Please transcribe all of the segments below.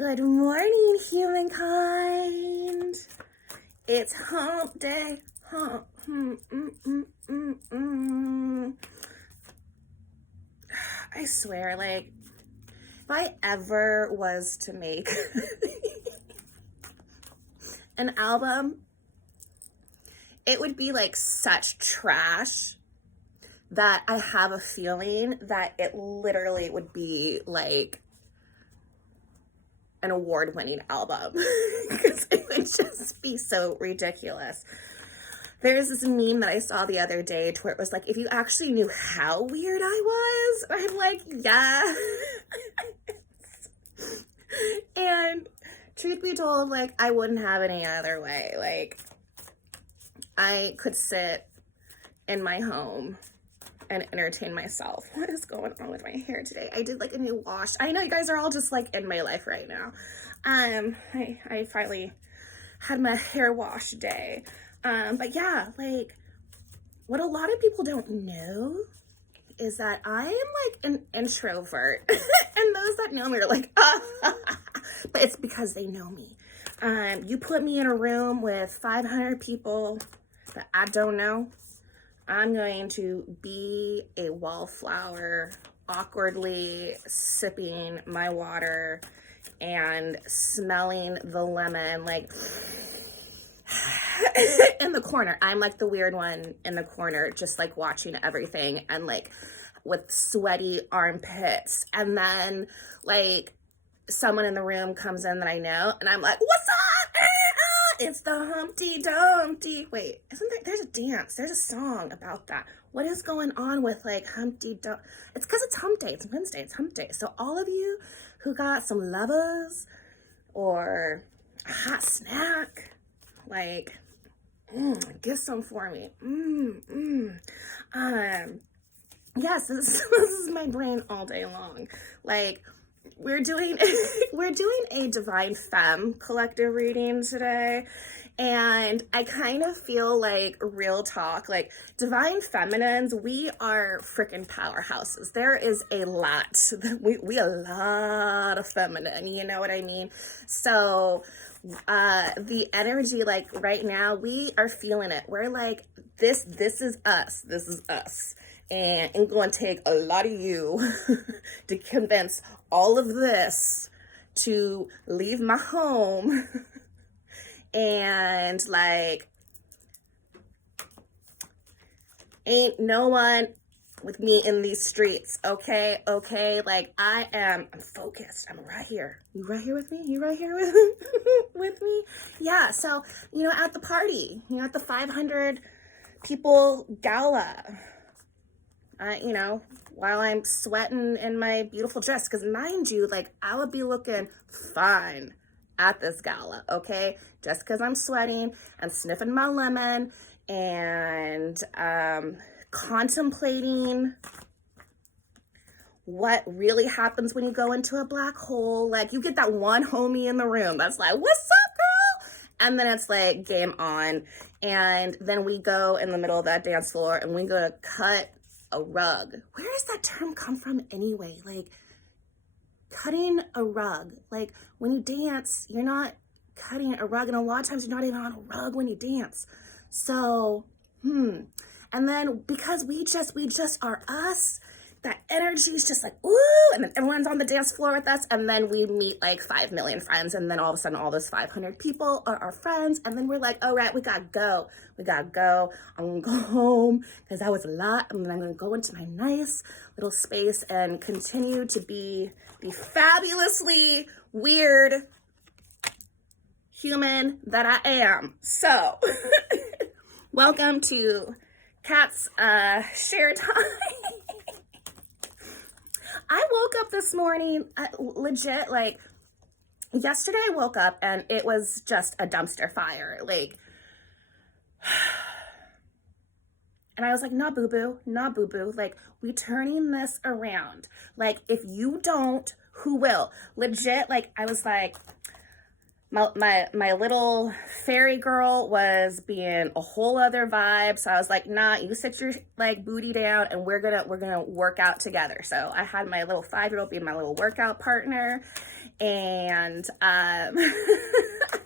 Good morning, humankind. It's hump day. Hump. I swear, like, if I ever was to make an album, it would be like such trash that I have a feeling that it literally would be like an award-winning album because it would just be so ridiculous. There's this meme that I saw the other day where it was like, if you actually knew how weird I was, I'm like, yeah. And truth be told, like, I wouldn't have it any other way. Like, I could sit in my home and entertain myself. What is going on with my hair today? I did like a new wash. I know you guys are all just like in my life right now. I finally had my hair wash day. But yeah, like what a lot of people don't know is that I am like an introvert. And those that know me are like, but it's because they know me. You put me in a room with 500 people that I don't know, I'm going to be a wallflower, awkwardly sipping my water and smelling the lemon like in the corner. I'm like the weird one in the corner, just like watching everything and like with sweaty armpits. And then like someone in the room comes in that I know and I'm like, what's up? It's the Humpty Dumpty. Wait, isn't there's a dance, there's a song about that. What is going on with like Humpty Dumpty? It's because it's hump day, it's Wednesday, it's hump day. So all of you who got some lovers or a hot snack, like, get some for me. Yes, this is my brain all day long. Like, we're doing a Divine Femme collective reading today, and I kind of feel like real talk, like Divine Feminines, we are freaking powerhouses. There is a lot, we a lot of feminine, you know what I mean? So the energy, like right now, we are feeling it. We're like, this is us, and it's going to take a lot of you to convince all of this to leave my home and like ain't no one with me in these streets. Okay, like I'm focused. I'm right here. You right here with me? You right here with me? Yeah, so at the party, at the 500 people gala, while I'm sweating in my beautiful dress, because mind you, like, I would be looking fine at this gala, okay? Just because I'm sweating and sniffing my lemon and contemplating what really happens when you go into a black hole. Like, you get that one homie in the room that's like, what's up, girl? And then it's like, game on. And then we go in the middle of that dance floor and we go to cut a rug. Where does that term come from anyway? Like, cutting a rug. Like, when you dance, you're not cutting a rug, and a lot of times you're not even on a rug when you dance. So, and then because we just are us, that energy is just like, ooh, and then everyone's on the dance floor with us, and then we meet like 5 million friends, and then all of a sudden all those 500 people are our friends, and then we're like, all right, we gotta go. I'm gonna go home because that was a lot, and then I'm gonna go into my nice little space and continue to be the fabulously weird human that I am. So, welcome to Kat's Share Time. I woke up this morning, legit, like, yesterday I woke up and it was just a dumpster fire, like, and I was like, nah, boo-boo, like, we turning this around. Like, if you don't, who will? Legit, like, I was like, my little fairy girl was being a whole other vibe. So I was like, nah, you sit your like booty down and we're gonna work out together. So I had my little 5-year-old be my little workout partner, And if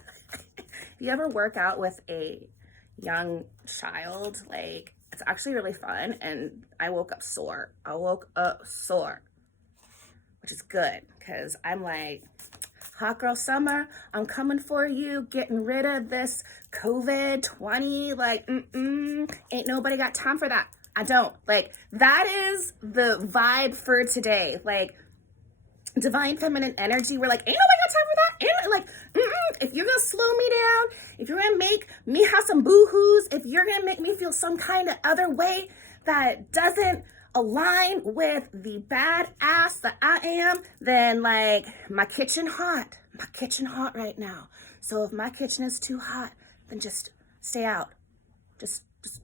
you ever work out with a young child, like, it's actually really fun. And I woke up sore. Which is good, because I'm like, hot girl summer, I'm coming for you, getting rid of this COVID-20, like, ain't nobody got time for that. I don't. Like, that is the vibe for today. Like, divine feminine energy, we're like, ain't nobody got time for that. Ain't, like, if you're gonna slow me down, if you're gonna make me have some boo-hoos, if you're gonna make me feel some kind of other way that doesn't align with the badass that I am, then, like, my kitchen hot right now. So if my kitchen is too hot, then just stay out. Just it's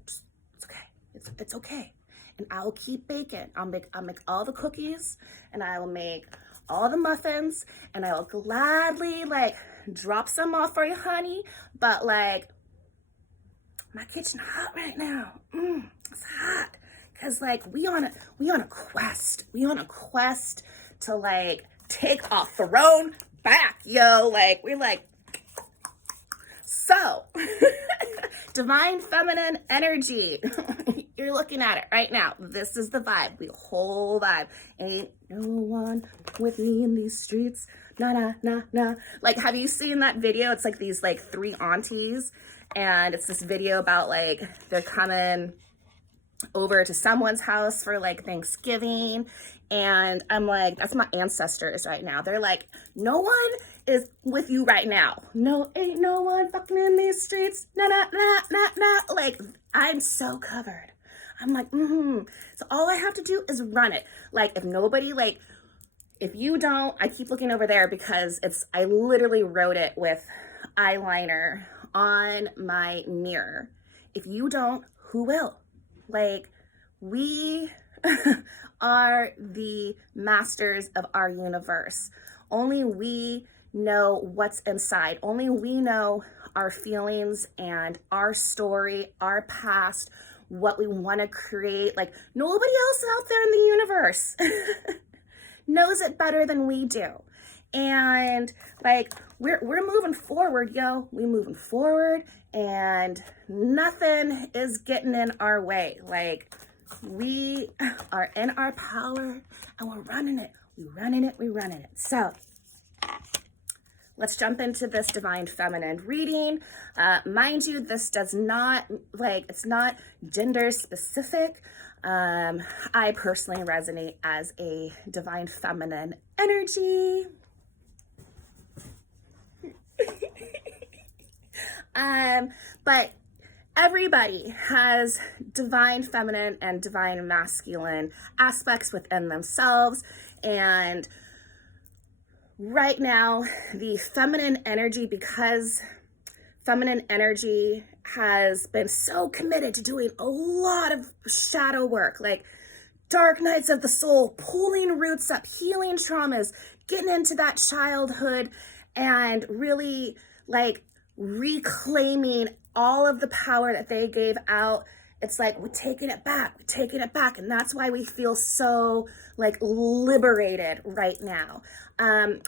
okay. It's okay. And I will keep baking. I'll make all the cookies, and I will make all the muffins, and I will gladly, like, drop some off for you, honey. But, like, my kitchen hot right now. It's hot. Cause, like, we on a quest. We on a quest to, like, take our throne back, yo. Like, we're like, so divine feminine energy. You're looking at it right now. This is the vibe. The whole vibe. Ain't no one with me in these streets. Nah. Like, have you seen that video? It's like these, like, 3 aunties, and it's this video about, like, they're coming over to someone's house for, like, Thanksgiving, and I'm like, that's my ancestors right now. They're like, no one is with you right now. No, ain't no one fucking in these streets. Nah. Like, I'm so covered. I'm like, So all I have to do is run it. Like, if nobody, like, if you don't, I keep looking over there because I literally wrote it with eyeliner on my mirror. If you don't, who will? Like, we are the masters of our universe. Only we know what's inside. Only we know our feelings and our story, our past, what we want to create. Like, nobody else out there in the universe knows it better than we do. And, like, we're moving forward, yo. We moving forward, and nothing is getting in our way. Like, we are in our power, and we're running it. We're running it. So let's jump into this divine feminine reading. Mind you, this does not, like, it's not gender specific. I personally resonate as a divine feminine energy. But everybody has divine feminine and divine masculine aspects within themselves. And right now, the feminine energy, because feminine energy has been so committed to doing a lot of shadow work, like dark nights of the soul, pulling roots up, healing traumas, getting into that childhood, and really, like, reclaiming all of the power that they gave out. It's like, we're taking it back. And that's why we feel so, like, liberated right now.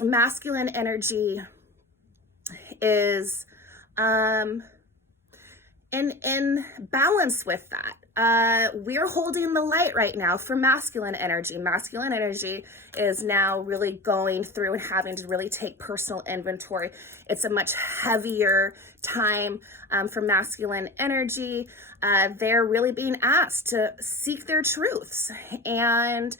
Masculine energy is in balance with that. We're holding the light right now for masculine energy. Masculine energy is now really going through and having to really take personal inventory. It's a much heavier time for masculine energy. They're really being asked to seek their truths, and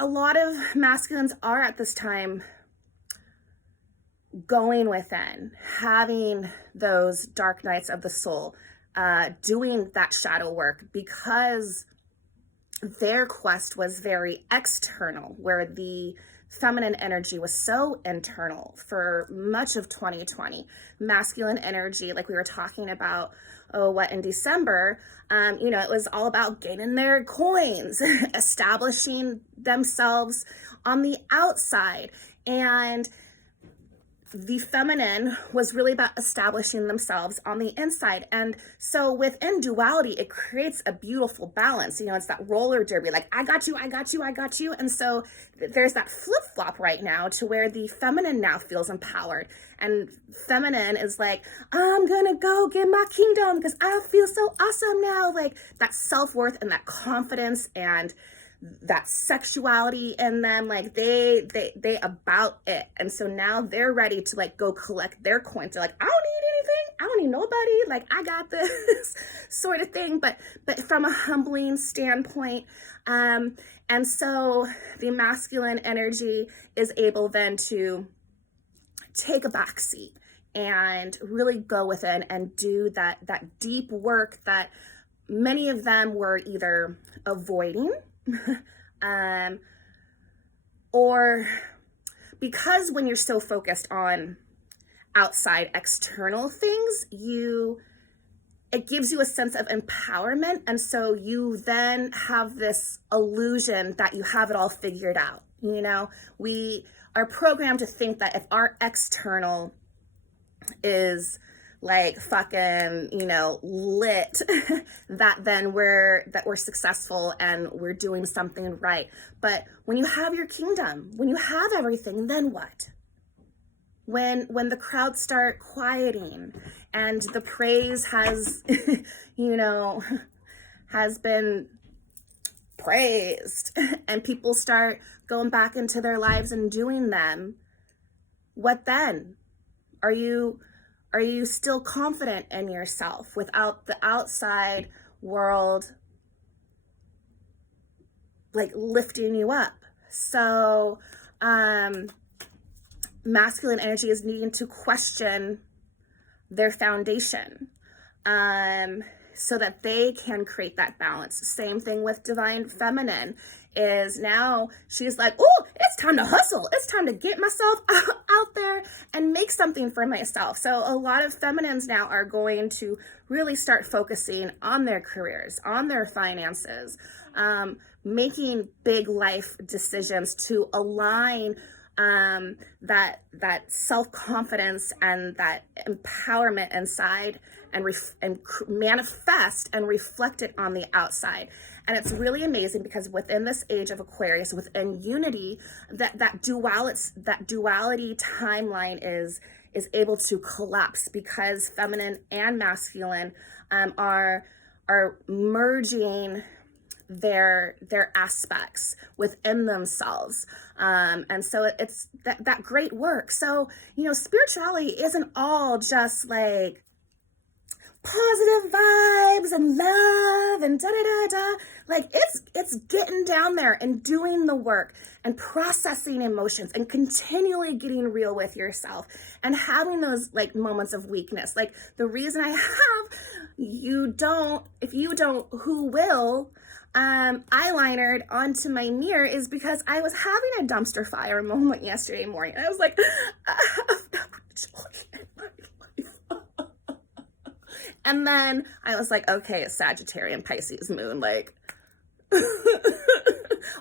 a lot of masculines are at this time going within, having those dark nights of the soul, doing that shadow work, because their quest was very external, where the feminine energy was so internal for much of 2020. Masculine energy, like we were talking about, in December, it was all about getting their coins, establishing themselves on the outside. And the feminine was really about establishing themselves on the inside. And so within duality, it creates a beautiful balance. You know, it's that roller derby, like, I got you, I got you, I got you. And so there's that flip flop right now to where the feminine now feels empowered. And feminine is like, I'm gonna go get my kingdom because I feel so awesome now. Like that self-worth and that confidence and that sexuality in them, like they about it. And so now they're ready to like go collect their coins. They're like, I don't need anything, I don't need nobody, like I got this sort of thing, but from a humbling standpoint. And so the masculine energy is able then to take a back seat and really go within and do that deep work that many of them were either avoiding, or because when you're so focused on outside external things, it gives you a sense of empowerment. And so you then have this illusion that you have it all figured out. You know, we are programmed to think that if our external is like fucking, you know, lit, that then we're successful and we're doing something right. But when you have your kingdom, when you have everything, then what? When the crowds start quieting and the praise has, you know, has been praised and people start going back into their lives and doing them, what then? Are you still confident in yourself without the outside world like lifting you up? So masculine energy is needing to question their foundation so that they can create that balance. Same thing with divine feminine is now she's like, oh, it's time to hustle. It's time to get myself out there and make something for myself. So a lot of feminines now are going to really start focusing on their careers, on their finances, making big life decisions to align that self-confidence and that empowerment inside and manifest and reflect it on the outside. And it's really amazing because within this age of Aquarius, within unity, that duality timeline is able to collapse because feminine and masculine are merging their aspects within themselves. And so it's that great work. So, you know, spirituality isn't all just like positive vibes and love and da da da da. Like it's getting down there and doing the work and processing emotions and continually getting real with yourself and having those like moments of weakness. Like the reason I have if you don't, who will? Eyelinered onto my mirror is because I was having a dumpster fire moment yesterday morning. And I was like, and then I was like, okay, it's Sagittarius Pisces moon. Like,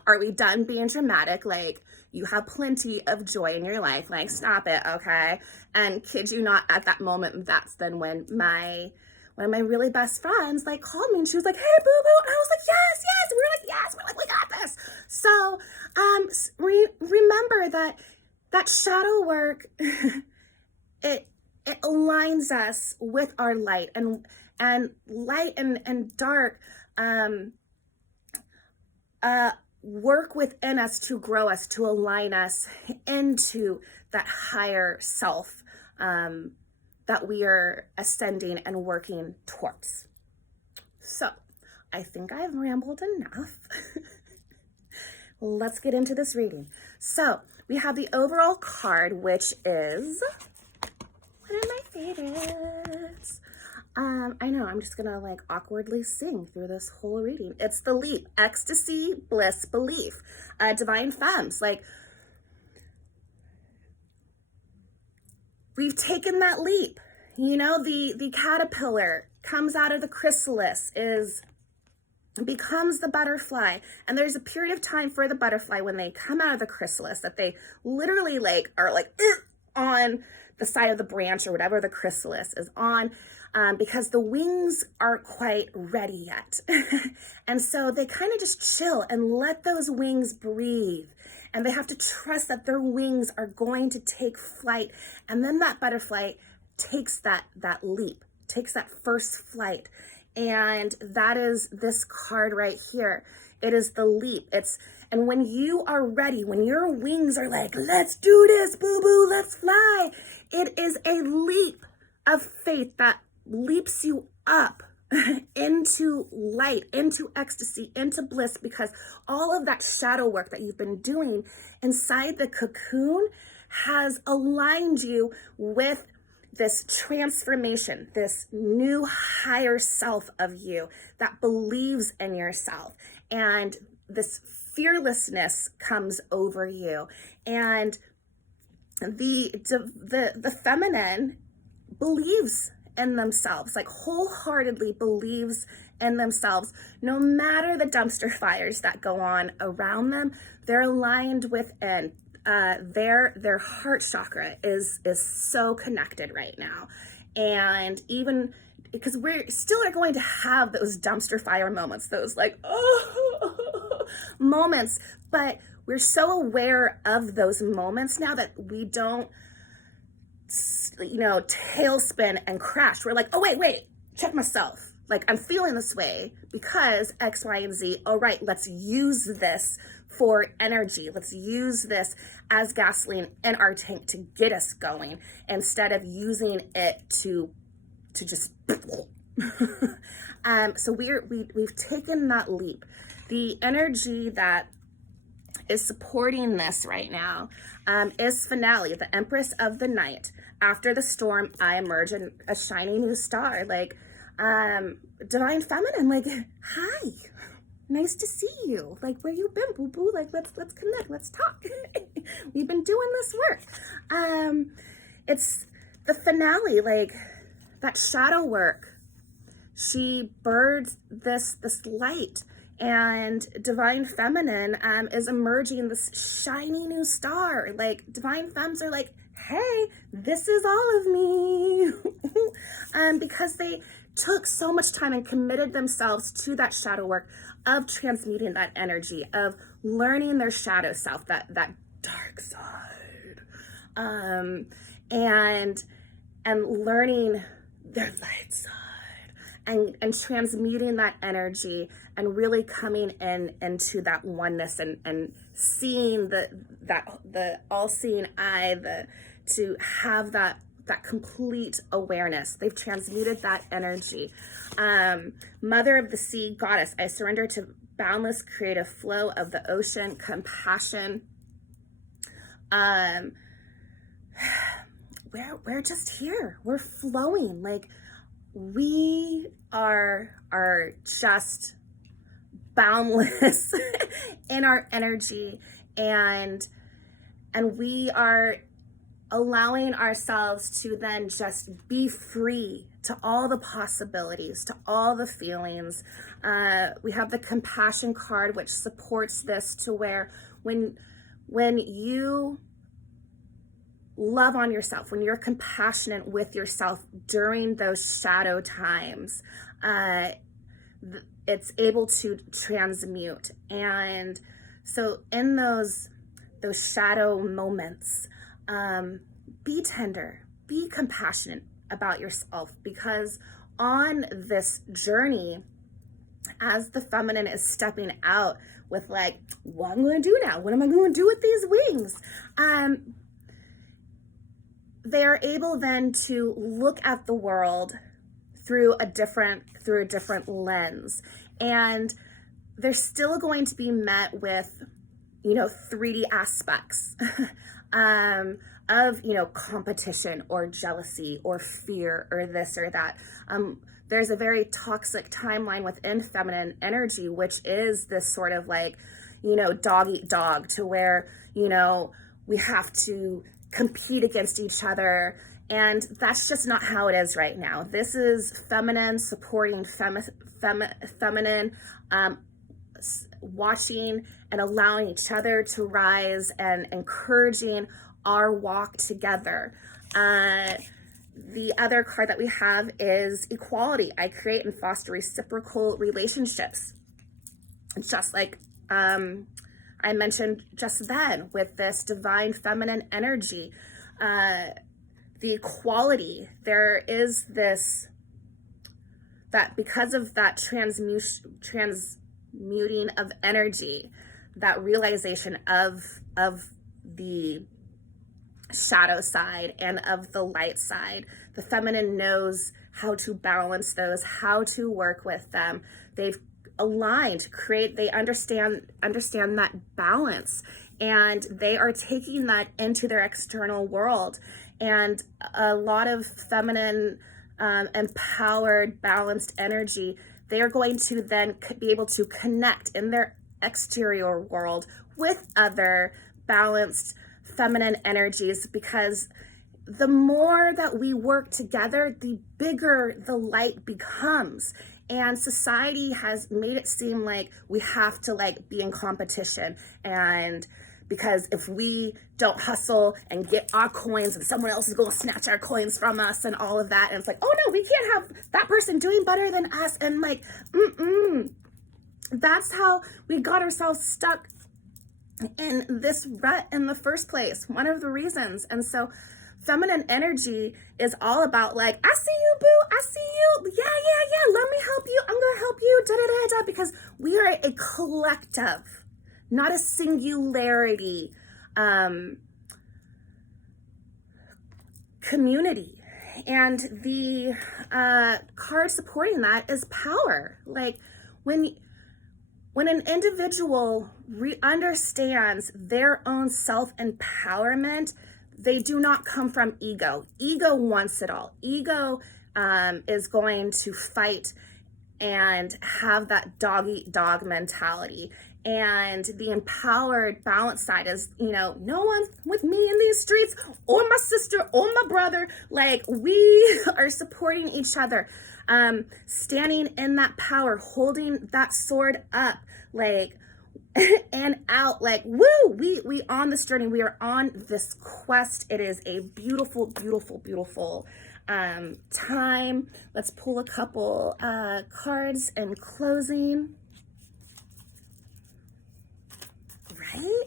are we done being dramatic? Like, you have plenty of joy in your life. Like, stop it, okay? And kid you not, at that moment, that's then when one of my really best friends like called me and she was like, hey, boo-boo. And I was like, yes. And we're like, yes. We're like, we got this. So remember that shadow work, it aligns us with our light and light and dark work within us to grow us, to align us into that higher self that we are ascending and working towards. So I think I've rambled enough. Let's get into this reading. So we have the overall card, which is one of my favorites. I know, I'm just gonna like awkwardly sing through this whole reading. It's the Leap, Ecstasy, Bliss, Belief, Divine Femmes. Like, we've taken that leap. You know, the caterpillar comes out of the chrysalis, becomes the butterfly. And there's a period of time for the butterfly when they come out of the chrysalis that they literally like are like, on the side of the branch or whatever the chrysalis is on, because the wings aren't quite ready yet. And so they kind of just chill and let those wings breathe. And they have to trust that their wings are going to take flight. And then that butterfly takes that leap, takes that first flight. And that is this card right here. It is the leap. And when you are ready, when your wings are like, let's do this, boo-boo, let's fly. It is a leap of faith that leaps you up into light, into ecstasy, into bliss, because all of that shadow work that you've been doing inside the cocoon has aligned you with this transformation, this new higher self of you that believes in yourself. And this fearlessness comes over you. And the feminine believes in themselves, like wholeheartedly believes in themselves. No matter the dumpster fires that go on around them, they're aligned within. Their heart chakra is so connected right now. And even because we're still are going to have those dumpster fire moments, those like, oh, moments, but we're so aware of those moments now that we don't, tailspin and crash. We're like, oh, wait, check myself. Like, I'm feeling this way because X, Y, and Z. All right, let's use this for energy. Let's use this as gasoline in our tank to get us going instead of using it to just. So we've taken that leap. The energy that is supporting this right now is Finale, the Empress of the Night. After the storm, I emerge in a shining new star. Like, divine feminine, like, hi, nice to see you. Like, where you been, boo boo? Like, let's connect, let's talk. We've been doing this work. It's the finale, like that shadow work. She birds this light, and divine feminine is emerging this shiny new star. Like, divine femmes are like, hey, this is all of me. Because they took so much time and committed themselves to that shadow work of transmuting that energy, of learning their shadow self, that dark side, and learning their light side, and transmuting that energy and really coming into that oneness and seeing the all-seeing eye, to have that complete awareness. They've transmuted that energy. Mother of the sea, goddess, I surrender to boundless creative flow of the ocean, compassion. We're just here. We're flowing. Like, we are just boundless in our energy, and we are allowing ourselves to then just be free to all the possibilities, to all the feelings. We have the compassion card, which supports this, to where when you love on yourself, when you're compassionate with yourself during those shadow times, it's able to transmute. And so in those shadow moments, be tender, be compassionate about yourself, because on this journey, as the feminine is stepping out with like, what I'm going to do now? What am I going to do with these wings? They are able then to look at the world through a different lens, and they're still going to be met with 3D aspects of competition or jealousy or fear or this or that. There's a very toxic timeline within feminine energy, which is this sort of like dog eat dog, to where we have to compete against each other, and that's just not how it is right now. This is feminine supporting feminine, watching and allowing each other to rise, and encouraging our walk together. The other card that we have is equality. I create and foster reciprocal relationships. Just like I mentioned just then with this divine feminine energy, the equality, there is this, that because of that transmuting of energy, that realization of the shadow side and of the light side, the feminine knows how to balance those, how to work with them. They've aligned to create, they understand that balance, and they are taking that into their external world. And a lot of feminine empowered, balanced energy, they are going to then be able to connect in their exterior world with other balanced feminine energies, because the more that we work together, the bigger the light becomes. And society has made it seem like we have to like be in competition, and because if we don't hustle and get our coins, and someone else is going to snatch our coins from us and all of that, and it's like, oh no, we can't have that person doing better than us, and like, that's how we got ourselves stuck in this rut in the first place, one of the reasons. And so feminine energy is all about like, I see you, boo, I see you, yeah, let me help you, I'm gonna help you, da, because we are a collective, not a singularity community. And the card supporting that is power. Like when an individual understands their own self-empowerment, they do not come from ego. Ego wants it all. Ego is going to fight and have that dog-eat-dog mentality. And the empowered, balanced side is, you know, no one's with me in these streets, or my sister, or my brother. Like, we are supporting each other, standing in that power, holding that sword up, like, and out, like, woo, we on this journey, we are on this quest. It is a beautiful, beautiful, beautiful time. Let's pull a couple cards in closing. Right?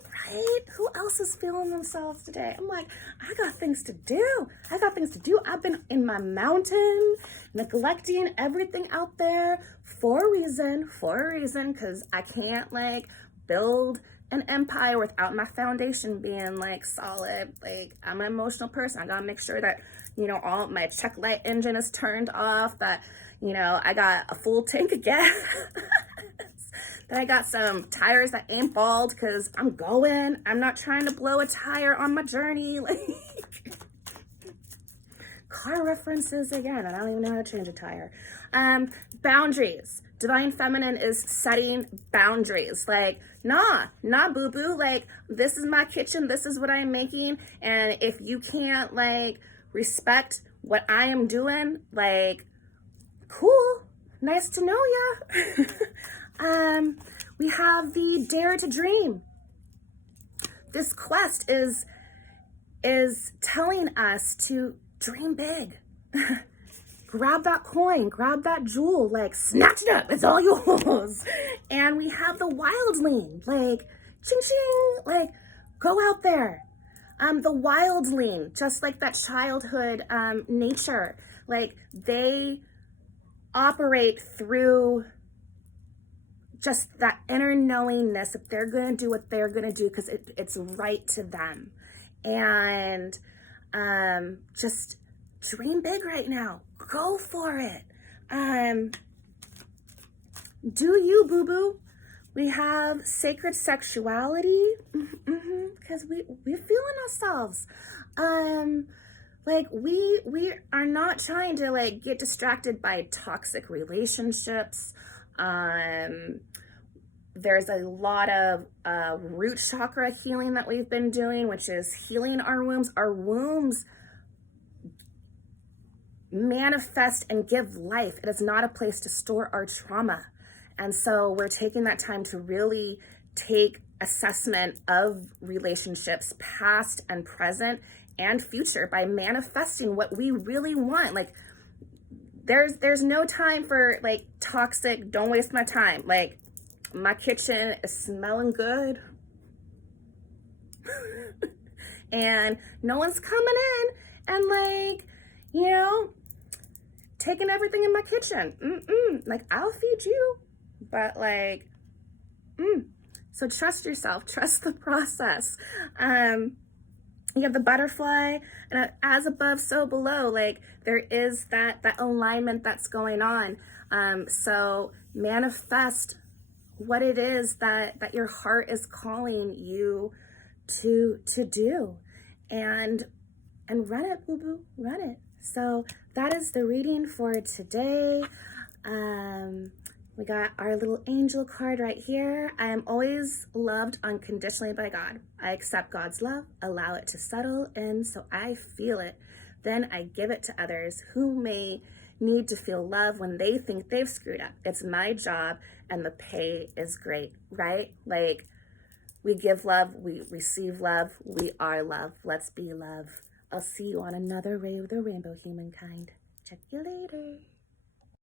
Who else is feeling themselves today? I'm like, I got things to do. I've been in my mountain, neglecting everything out there for a reason, because I can't like build an empire without my foundation being like solid. Like, I'm an emotional person. I gotta make sure that, you know, all my check light engine is turned off, that, you know, I got a full tank of gas. Then I got some tires that ain't bald because I'm not trying to blow a tire on my journey. Like, car references again, and I don't even know how to change a tire. Boundaries. Divine Feminine is setting boundaries. Like, nah, boo-boo. Like, this is my kitchen. This is what I'm making. And if you can't, like, respect what I am doing, like, cool. Nice to know ya. We have the Dare to Dream. This quest is telling us to dream big. Grab that coin, grab that jewel, like, snatch it up, it's all yours. And we have the Wildling, like, ching ching, like, go out there. The Wildling, just like that childhood nature, like, they operate through just that inner knowingness that they're gonna do what they're gonna do because it's right to them. And just dream big right now. Go for it. Do you, boo-boo. We have sacred sexuality, because we're feeling ourselves. Like, we are not trying to, like, get distracted by toxic relationships. There's a lot of root chakra healing that we've been doing, which is healing our wombs. Our wombs manifest and give life. It is not a place to store our trauma. And so we're taking that time to really take assessment of relationships, past and present and future, by manifesting what we really want. Like, there's no time for like toxic, don't waste my time. Like, my kitchen is smelling good and no one's coming in and like, you know, taking everything in my kitchen. Like, I'll feed you, but like, so trust yourself, trust the process. You have the butterfly, and as above, so below. Like, there is that alignment that's going on. So manifest what it is that your heart is calling you to do, and run it, boo boo, run it. So that is the reading for today. We got our little angel card right here. I am always loved unconditionally by God. I accept God's love, allow it to settle in so I feel it. Then I give it to others who may need to feel love when they think they've screwed up. It's my job and the pay is great, right? Like, we give love, we receive love, we are love. Let's be love. I'll see you on another Ray of the Rainbow, humankind. Check you later.